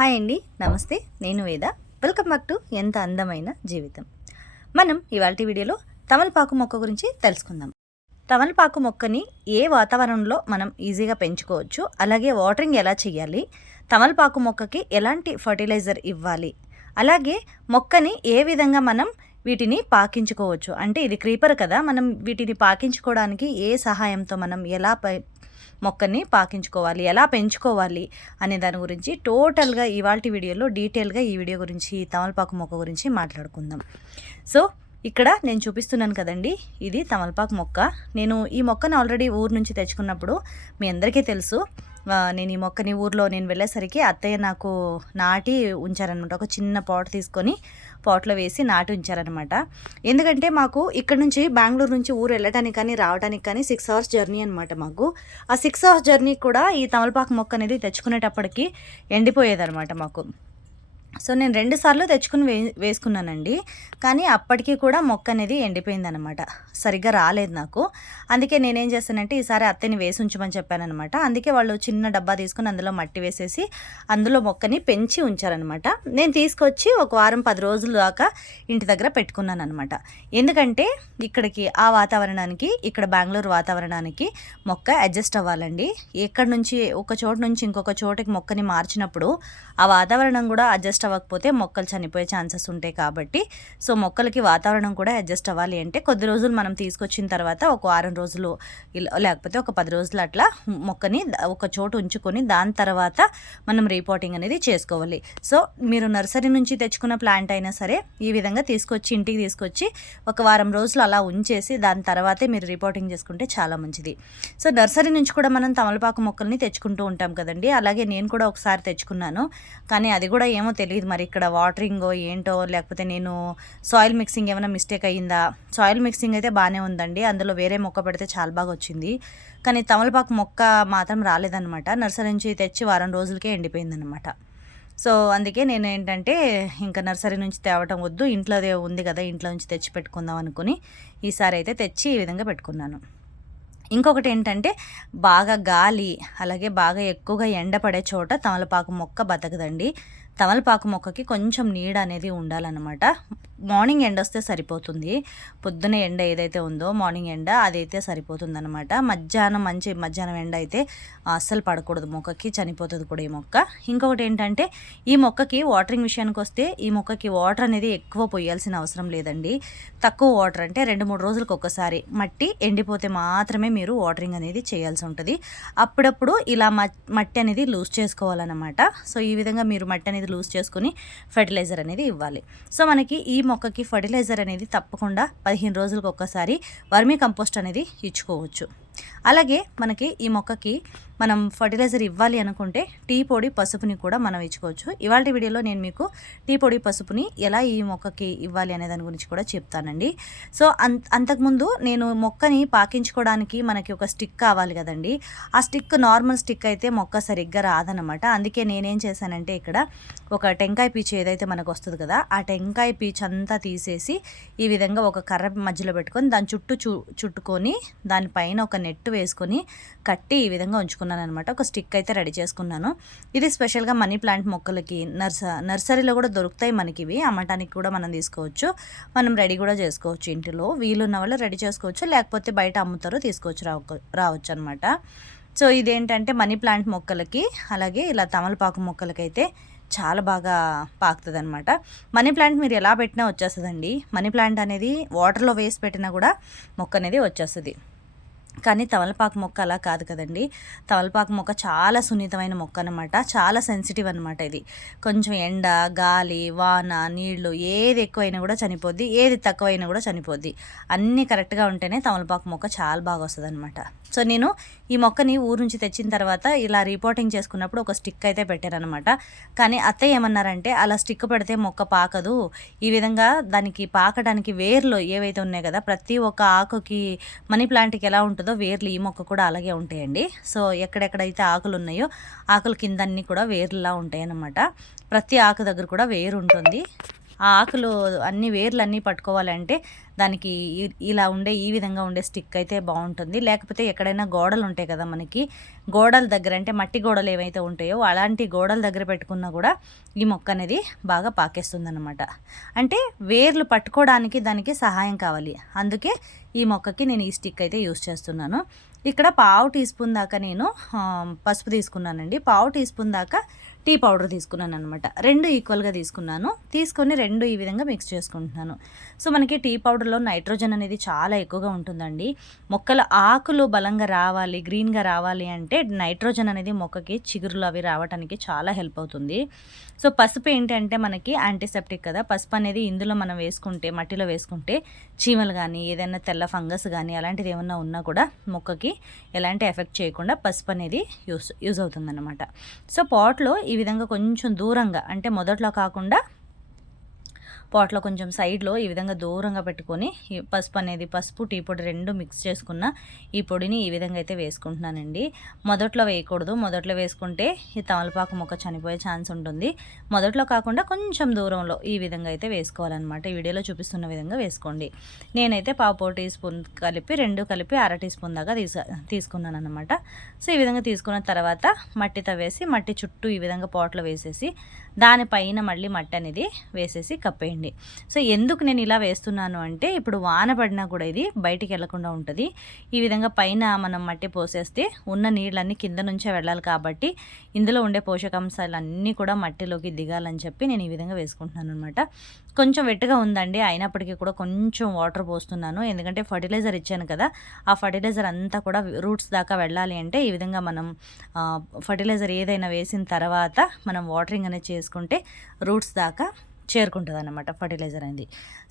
Hi అండి నమస్తే నేను వేద. వెల్కమ్ బ్యాక్ టు ఎంత అందమైన జీవితం. మనం ఇవాళ వీడియోలో తమలపాకు మొక్క గురించి తెలుసుకుందాం. తమలపాకు మొక్కని ఏ వాతావరణంలో మనం ఈజీగా పెంచుకోవచ్చు అలాగే వాటరింగ్ ఎలా చేయాలి తమలపాకు మొక్కకి ఎలాంటి ఫర్టిలైజర్ ఇవ్వాలి అలాగే మొక్కని ఏ విధంగా మనం వీటిని పాకించుకోవచ్చు అంటే ఇది క్రీపర్ కదా మనం వీటిని పాకించుకోవడానికి ఏ సహాయంతో మనం ఎలా మొక్కని పాకించుకోవాలి ఎలా పెంచుకోవాలి అనే దాని గురించి టోటల్గా ఇవాళ వీడియోలో డీటెయిల్గా ఈ వీడియో గురించి తమలపాకు మొక్క గురించి మాట్లాడుకుందాం. సో ఇక్కడ నేను చూపిస్తున్నాను కదండి ఇది తమలపాకు మొక్క. నేను ఈ మొక్కను ఆల్రెడీ ఊరు నుంచి తెచ్చుకున్నప్పుడు మీ అందరికీ తెలుసు నేను ఈ మొక్కని ఊర్లో నేను వెళ్ళేసరికి అత్తయ్య నాకు నాటి ఉంచారనమాట ఒక చిన్న పాట్ తీసుకొని పాట్లో వేసి నాటి ఉంచారనమాట ఎందుకంటే మాకు ఇక్కడ నుంచి బెంగళూరు నుంచి ఊరు వెళ్ళటానికి కానీ రావడానికి కానీ సిక్స్ అవర్స్ జర్నీ అనమాట మాకు. ఆ సిక్స్ అవర్స్ జర్నీ కూడా ఈ తమలపాకు మొక్క అనేది తెచ్చుకునేటప్పటికి ఎండిపోయేదనమాట మాకు. సో నేను రెండు సార్లు తెచ్చుకుని వే వేసుకున్నానండి. కానీ అప్పటికీ కూడా మొక్క అనేది ఎండిపోయిందనమాట సరిగ్గా రాలేదు నాకు. అందుకే నేనేం చేస్తానంటే ఈసారి అత్తని వేసి ఉంచమని చెప్పానమాట అందుకే వాళ్ళు చిన్న డబ్బా తీసుకుని అందులో మట్టి వేసేసి అందులో మొక్కని పెంచి ఉంచారనమాట నేను తీసుకొచ్చి ఒక వారం పది రోజుల దాకా ఇంటి దగ్గర పెట్టుకున్నాను అనమాట ఎందుకంటే ఇక్కడికి ఆ వాతావరణానికి ఇక్కడ బెంగళూరు వాతావరణానికి మొక్క అడ్జస్ట్ అవ్వాలండి. ఎక్కడి నుంచి ఒక చోటు నుంచి ఇంకొక చోటకి మొక్కని మార్చినప్పుడు ఆ వాతావరణం కూడా అడ్జస్ట్ అవ్వకపోతే మొక్కలు చనిపోయే ఛాన్సెస్ ఉంటాయి కాబట్టి. సో మొక్కలకి వాతావరణం కూడా అడ్జస్ట్ అవ్వాలి అంటే కొద్ది రోజులు మనం తీసుకొచ్చిన తర్వాత ఒక వారం రోజులు లేకపోతే ఒక పది రోజులు అట్లా మొక్కని ఒక చోటు ఉంచుకొని దాని తర్వాత మనం రీపోటింగ్ అనేది చేసుకోవాలి. సో మీరు నర్సరీ నుంచి తెచ్చుకున్న ప్లాంట్ అయినా సరే ఈ విధంగా తీసుకొచ్చి ఇంటికి తీసుకొచ్చి ఒక వారం రోజులు అలా ఉంచేసి దాని తర్వాతే మీరు రిపోర్టింగ్ చేసుకుంటే చాలా మంచిది. సో నర్సరీ నుంచి కూడా మనం తమలపాకు మొక్కల్ని తెచ్చుకుంటూ ఉంటాం కదండి. అలాగే నేను కూడా ఒకసారి తెచ్చుకున్నాను. కానీ అది కూడా ఏమో తెలియదు తెలియదు మరి ఇక్కడ వాటరింగో ఏంటో లేకపోతే నేను సాయిల్ మిక్సింగ్ ఏమైనా మిస్టేక్ అయ్యిందా? సాయిల్ మిక్సింగ్ అయితే బాగానే ఉందండి. అందులో వేరే మొక్క పెడితే చాలా బాగా వచ్చింది. కానీ తమలపాకు మొక్క మాత్రం రాలేదనమాట నర్సరీ నుంచి తెచ్చి వారం రోజులకే ఎండిపోయిందనమాట సో అందుకే నేను ఏంటంటే ఇంకా నర్సరీ నుంచి తేవటం వద్దు. ఇంట్లోదే ఉంది కదా ఇంట్లో నుంచి తెచ్చి పెట్టుకుందాం అనుకుని ఈసారి అయితే తెచ్చి ఈ విధంగా పెట్టుకున్నాను. ఇంకొకటి ఏంటంటే బాగా గాలి అలాగే బాగా ఎక్కువగా ఎండపడే చోట తమలపాకు మొక్క బతకదండి. తమలపాకు మొక్కకి కొంచెం నీడ అనేది ఉండాలన్నమాట. మార్నింగ్ ఎండ వస్తే సరిపోతుంది. పొద్దున ఎండ ఏదైతే ఉందో మార్నింగ్ ఎండ అదైతే సరిపోతుంది అనమాట మధ్యాహ్నం మంచి మధ్యాహ్నం ఎండ అయితే అస్సలు పడకూడదు. మొక్కకి చనిపోతుంది కూడా ఈ మొక్క. ఇంకొకటి ఏంటంటే ఈ మొక్కకి వాటరింగ్ విషయానికి వస్తే ఈ మొక్కకి వాటర్ అనేది ఎక్కువ పోయాల్సిన అవసరం లేదండి. తక్కువ వాటర్ అంటే రెండు మూడు రోజులకు ఒకసారి మట్టి ఎండిపోతే మాత్రమే మీరు వాటరింగ్ అనేది చేయాల్సి ఉంటుంది. అప్పుడప్పుడు ఇలా మట్టి అనేది లూజ్ చేసుకోవాలన్నమాట. సో ఈ విధంగా మీరు మట్టి అనేది లూజ్ చేసుకుని ఫెర్టిలైజర్ అనేది ఇవ్వాలి. సో మనకి ఈ మొక్కకి ఫర్టిలైజర్ అనేది తప్పకుండా పదిహేను రోజులకు ఒక్కసారి వర్మీ కంపోస్ట్ అనేది ఇచ్చుకోవచ్చు. అలాగే మనకి ఈ మొక్కకి మనం ఫర్టిలైజర్ ఇవ్వాలి అనుకుంటే టీ పొడి పసుపుని కూడా మనం ఇచ్చుకోవచ్చు ఇవాళ వీడియోలో నేను మీకు టీ పొడి పసుపుని ఎలా ఈ మొక్కకి ఇవ్వాలి అనే దాని గురించి కూడా చెప్తానండి. సో అంత అంతకుముందు నేను మొక్కని పాకించుకోవడానికి మనకి ఒక స్టిక్ కావాలి కదండి. ఆ స్టిక్ నార్మల్ స్టిక్ అయితే మొక్క సరిగ్గా రాదనమాట అందుకే నేనేం చేశానంటే ఇక్కడ ఒక టెంకాయ పీచు ఏదైతే మనకు వస్తుంది కదా ఆ టెంకాయ పీచు అంతా తీసేసి ఈ విధంగా ఒక కర్ర మధ్యలో పెట్టుకొని దాని చుట్టూ చు చుట్టుకొని దానిపైన ఒక నెట్ వేసుకొని కట్టి ఈ విధంగా ఉంచుకున్నాను అనమాట ఒక స్టిక్ అయితే రెడీ చేసుకున్నాను. ఇది స్పెషల్గా మనీ ప్లాంట్ మొక్కలకి నర్స నర్సరీలో కూడా దొరుకుతాయి మనకి ఇవి అమ్మటానికి కూడా మనం తీసుకోవచ్చు. మనం రెడీ కూడా చేసుకోవచ్చు ఇంటిలో. వీలున్న వాళ్ళు రెడీ చేసుకోవచ్చు. లేకపోతే బయట అమ్ముతారు తీసుకోవచ్చు రావచ్చు అనమాట సో ఇదేంటంటే మనీ ప్లాంట్ మొక్కలకి అలాగే ఇలా తమలపాకు మొక్కలకైతే చాలా బాగా పాకుతుంది అనమాట మనీ ప్లాంట్ మీరు ఎలా పెట్టినా వచ్చేస్తుందండి. మనీ ప్లాంట్ అనేది వాటర్లో వేసి పెట్టినా కూడా మొక్క అనేది వచ్చేస్తుంది. కానీ తమలపాకు మొక్క అలా కాదు కదండి. తమలపాకు మొక్క చాలా సున్నితమైన మొక్క అనమాట చాలా సెన్సిటివ్ అనమాట ఇది. కొంచెం ఎండ గాలి వాన నీళ్ళు ఏది ఎక్కువైనా కూడా చనిపోద్ది ఏది తక్కువైనా కూడా చనిపోద్ది. అన్నీ కరెక్ట్గా ఉంటేనే తమలపాకు మొక్క చాలా బాగా వస్తుంది అనమాట సో నేను ఈ మొక్కని ఊరు నుంచి తెచ్చిన తర్వాత ఇలా రిపోర్టింగ్ చేసుకున్నప్పుడు ఒక స్టిక్ అయితే పెట్టారనమాట కానీ అత్తయ్య ఏమన్నారంటే అలా స్టిక్ పెడితే మొక్క పాకదు. ఈ విధంగా దానికి పాకడానికి వేర్లు ఏవైతే ఉన్నాయి కదా ప్రతి ఒక్క ఆకుకి మనీ ప్లాంట్కి ఎలా ఉంటుందో ఉంటుందో వేర్లు ఈ మొక్క కూడా అలాగే ఉంటాయండి. సో ఎక్కడెక్కడైతే ఆకులు ఉన్నాయో ఆకుల కింద అన్నీ కూడా వేర్లులా ఉంటాయన్నమాట. ప్రతి ఆకు దగ్గర కూడా వేరు ఉంటుంది ఆ ఆకులు అన్ని వేర్లు అన్నీ పట్టుకోవాలంటే దానికి ఇలా ఉండే ఈ విధంగా ఉండే స్టిక్ అయితే బాగుంటుంది. లేకపోతే ఎక్కడైనా గోడలు ఉంటాయి కదా మనకి గోడల దగ్గర అంటే మట్టి గోడలు ఏవైతే ఉంటాయో అలాంటి గోడల దగ్గర పెట్టుకున్నా కూడా ఈ మొక్క అనేది బాగా పాకేస్తుంది అనమాట అంటే వేర్లు పట్టుకోవడానికి దానికి సహాయం కావాలి. అందుకే ఈ మొక్కకి నేను ఈ స్టిక్ అయితే యూస్ చేస్తున్నాను. ఇక్కడ పావు టీ స్పూన్ దాకా నేను పసుపు తీసుకున్నానండి. పావు టీ స్పూన్ దాకా టీ పౌడర్ తీసుకున్నాను అనమాట రెండు ఈక్వల్గా తీసుకున్నాను. తీసుకొని రెండు ఈ విధంగా మిక్స్ చేసుకుంటున్నాను. సో మనకి టీ పౌడర్లో నైట్రోజన్ అనేది చాలా ఎక్కువగా ఉంటుందండి. మొక్కల ఆకులు బలంగా రావాలి గ్రీన్గా రావాలి అంటే నైట్రోజన్ అనేది మొక్కకి చిగురులు అవి రావడానికి చాలా హెల్ప్ అవుతుంది. సో పసుపు ఏంటంటే మనకి యాంటీసెప్టిక్ కదా. పసుపు అనేది ఇందులో మనం వేసుకుంటే మట్టిలో వేసుకుంటే చీమలు కానీ ఏదైనా తెల్ల ఫంగస్ కానీ అలాంటిది ఏమన్నా ఉన్నా కూడా మొక్కకి ఎలాంటి ఎఫెక్ట్ చేయకుండా పసుపు అనేది యూస్ యూజ్ అవుతుందన్నమాట. సో పాట్లో ఈ విధంగా కొంచెం దూరంగా అంటే మొదట్లో కాకుండా పాట్లో కొంచెం సైడ్లో ఈ విధంగా దూరంగా పెట్టుకొని ఈ పసుపు అనేది పసుపు టీ పొడి రెండు మిక్స్ చేసుకున్న ఈ పొడిని ఈ విధంగా అయితే వేసుకుంటున్నానండి. మొదట్లో వేయకూడదు. మొదట్లో వేసుకుంటే ఈ తమలపాకు మొక్క చనిపోయే ఛాన్స్ ఉంటుంది. మొదట్లో కాకుండా కొంచెం దూరంలో ఈ విధంగా అయితే వేసుకోవాలన్నమాట. ఈ వీడియోలో చూపిస్తున్న విధంగా వేసుకోండి. నేనైతే పావు టీ స్పూన్ కలిపి రెండు కలిపి అర టీ స్పూన్ దాకా తీసు తీసుకున్నాను అనమాట సో ఈ విధంగా తీసుకున్న తర్వాత మట్టి తవ్వేసి మట్టి చుట్టూ ఈ విధంగా పాట్లో వేసేసి దానిపైన మళ్ళీ మట్టి అనేది వేసేసి కప్పేయండి. సో ఎందుకు నేను ఇలా వేస్తున్నాను అంటే ఇప్పుడు వాన పడినా కూడా ఇది బయటికి వెళ్ళకుండా ఉంటుంది. ఈ విధంగా పైన మనం మట్టి పోసేస్తే ఉన్న నీళ్ళన్నీ కింద నుంచే వెళ్ళాలి కాబట్టి ఇందులో ఉండే పోషకాంశాలు అన్నీ కూడా మట్టిలోకి దిగాలని చెప్పి నేను ఈ విధంగా వేసుకుంటున్నాను అనమాట కొంచెం వెట్టుగా ఉందండి. అయినప్పటికీ కూడా కొంచెం వాటర్ పోస్తున్నాను. ఎందుకంటే ఫర్టిలైజర్ ఇచ్చాను కదా ఆ ఫర్టిలైజర్ అంతా కూడా రూట్స్ దాకా వెళ్ళాలి అంటే ఈ విధంగా మనం ఫర్టిలైజర్ ఏదైనా వేసిన తర్వాత మనం వాటరింగ్ అనేది చేసుకుంటే రూట్స్ దాకా చేరుకుంటుంది అనమాట ఫర్టిలైజర్ అనేది.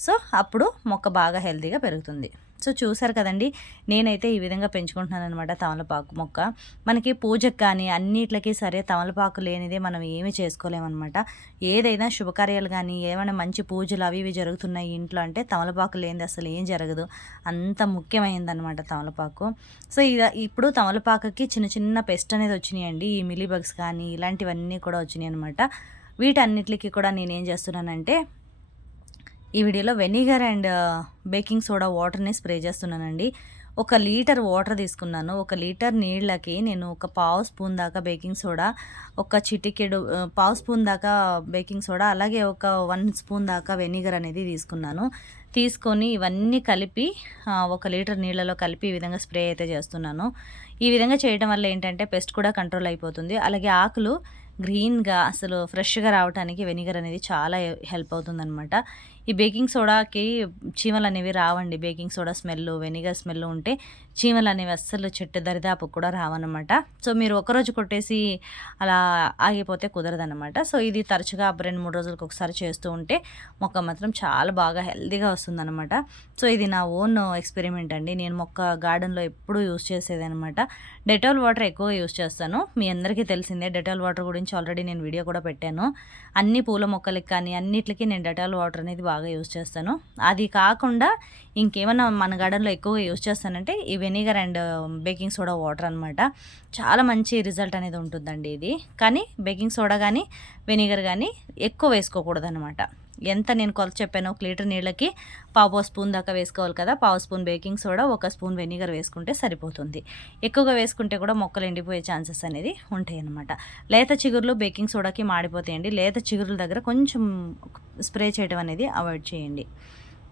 సో అప్పుడు మొక్క బాగా హెల్తీగా పెరుగుతుంది. సో చూసారు కదండి నేనైతే ఈ విధంగా పెంచుకుంటున్నాను అనమాట తమలపాకు మొక్క. మనకి పూజకు కానీ అన్నిట్లకి సరే తమలపాకు లేనిదే మనం ఏమీ చేసుకోలేమన్నమాట. ఏదైనా శుభకార్యాలు కానీ ఏమైనా మంచి పూజలు అవి ఇవి జరుగుతున్నాయి ఇంట్లో అంటే తమలపాకు లేనిది అసలు ఏం జరగదు. అంత ముఖ్యమైనదన్నమాట తమలపాకు. సో ఇది ఇప్పుడు తమలపాకుకి చిన్న చిన్న పెస్ట్ అనేది వచ్చినాయండి. ఈ మిలీబగ్స్ కానీ ఇలాంటివన్నీ కూడా వచ్చినాయి అనమాట వీటన్నిటికి కూడా నేను ఏం చేస్తున్నానంటే ఈ వీడియోలో వెనిగర్ అండ్ బేకింగ్ సోడా వాటర్ని స్ప్రే చేస్తున్నానండి. ఒక లీటర్ వాటర్ తీసుకున్నాను. ఒక లీటర్ నీళ్ళకి నేను ఒక పావు స్పూన్ దాకా బేకింగ్ సోడా ఒక చిటికెడు పావు స్పూన్ దాకా బేకింగ్ సోడా అలాగే ఒక వన్ స్పూన్ దాకా వెనిగర్ అనేది తీసుకున్నాను. తీసుకొని ఇవన్నీ కలిపి ఒక లీటర్ నీళ్ళలో కలిపి ఈ విధంగా స్ప్రే అయితే చేస్తున్నాను. ఈ విధంగా చేయడం వల్ల ఏంటంటే పెస్ట్ కూడా కంట్రోల్ అయిపోతుంది. అలాగే ఆకులు గ్రీన్గా అసలు ఫ్రెష్గా రావడానికి వెనిగర్ అనేది చాలా హెల్ప్ అవుతుందన్నమాట. ఈ బేకింగ్ సోడాకి చీమలు అనేవి రావండి. Baking soda smell vinegar smell ఉంటే చీమలు అనేవి అస్సలు చెట్టు దరిదాపు కూడా రావన్నమాట. సో మీరు ఒకరోజు కొట్టేసి అలా ఆగిపోతే కుదరదన్నమాట. సో ఇది తరచుగా రెండు మూడు రోజులకు ఒకసారి చేస్తూ ఉంటే మొక్క మాత్రం చాలా బాగా హెల్తీగా వస్తుందన్నమాట. సో ఇది నా ఓన్ ఎక్స్పెరిమెంట్ అండి. నేను మొక్క గార్డెన్లో ఎప్పుడూ యూస్ చేసేది అనమాట డెటాల్ వాటర్ ఎక్కువ యూస్ చేస్తాను. మీ అందరికీ తెలిసిందే డెటాల్ వాటర్ గురించి ఆల్రెడీ నేను వీడియో కూడా పెట్టాను. అన్ని పూల మొక్కలకి కానీ అన్నిటికీ నేను డెటాల్ వాటర్ అనేది బాగా యూస్ చేస్తాను. అది కాకుండా ఇంకేమైనా మన గార్డెన్లో ఎక్కువగా యూస్ చేస్తానంటే ఈ vinegar and baking soda water అనమాట చాలా మంచి రిజల్ట్ అనేది ఉంటుందండి ఇది. కానీ బేకింగ్ సోడా కానీ వెనిగర్ కానీ ఎక్కువ వేసుకోకూడదు అనమాట ఎంత నేను కొలత చెప్పాను ఒక లీటర్ నీళ్ళకి పావు స్పూన్ దాకా వేసుకోవాలి కదా పావు స్పూన్ బేకింగ్ సోడా ఒక స్పూన్ వెనిగర్ వేసుకుంటే సరిపోతుంది. ఎక్కువగా వేసుకుంటే కూడా మొక్కలు ఎండిపోయే ఛాన్సెస్ అనేది ఉంటాయి అనమాట లేత చిగురులు బేకింగ్ సోడాకి మాడిపోతాయండి. లేత చిగురుల దగ్గర కొంచెం స్ప్రే చేయడం అనేది అవాయిడ్ చేయండి.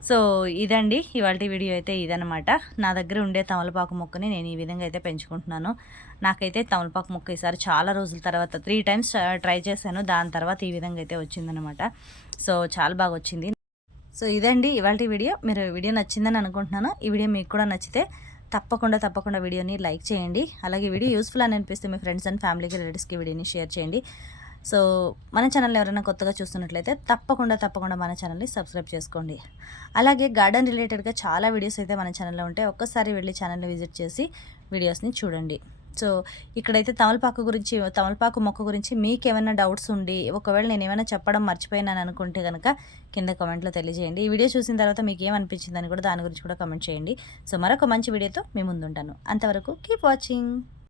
సో ఇదండి. ఇవాళ వీడియో అయితే ఇదనమాట నా దగ్గర ఉండే తమలపాకు మొక్కని నేను ఈ విధంగా అయితే పెంచుకుంటున్నాను. నాకైతే తమలపాకు మొక్క ఈసారి చాలా రోజుల తర్వాత త్రీ టైమ్స్ ట్రై చేశాను. దాని తర్వాత ఈ విధంగా అయితే వచ్చిందనమాట సో చాలా బాగా వచ్చింది. సో ఇదండి ఇవాళ వీడియో. మీరు వీడియో నచ్చిందని అనుకుంటున్నాను. ఈ వీడియో మీకు కూడా నచ్చితే తప్పకుండా తప్పకుండా వీడియోని లైక్ చేయండి. అలాగే వీడియో యూస్ఫుల్ అని అనిపిస్తే మీ ఫ్రెండ్స్ అండ్ ఫ్యామిలీకి రిలేటివ్స్కి వీడియోని షేర్ చేయండి. సో మన ఛానల్ ఎవరైనా కొత్తగా చూస్తున్నట్లయితే తప్పకుండా తప్పకుండా మన ఛానల్ని సబ్స్క్రైబ్ చేసుకోండి. అలాగే గార్డెన్ రిలేటెడ్గా చాలా వీడియోస్ అయితే మన ఛానల్లో ఉంటాయి ఒక్కసారి వెళ్ళి ఛానల్ని విజిట్ చేసి వీడియోస్ని చూడండి. సో ఇక్కడైతే తమలపాకు గురించి తమలపాకు మొక్క గురించి మీకు ఏమైనా డౌట్స్ ఉండి ఒకవేళ నేను ఏమైనా చెప్పడం మర్చిపోయినాను అనుకుంటే కనుక కింద కమెంట్లో తెలియజేయండి. ఈ వీడియో చూసిన తర్వాత మీకు ఏమనిపించింది అని కూడా దాని గురించి కూడా కమెంట్ చేయండి. సో మరొక మంచి వీడియోతో మీ ముందుంటాను. అంతవరకు కీప్ వాచింగ్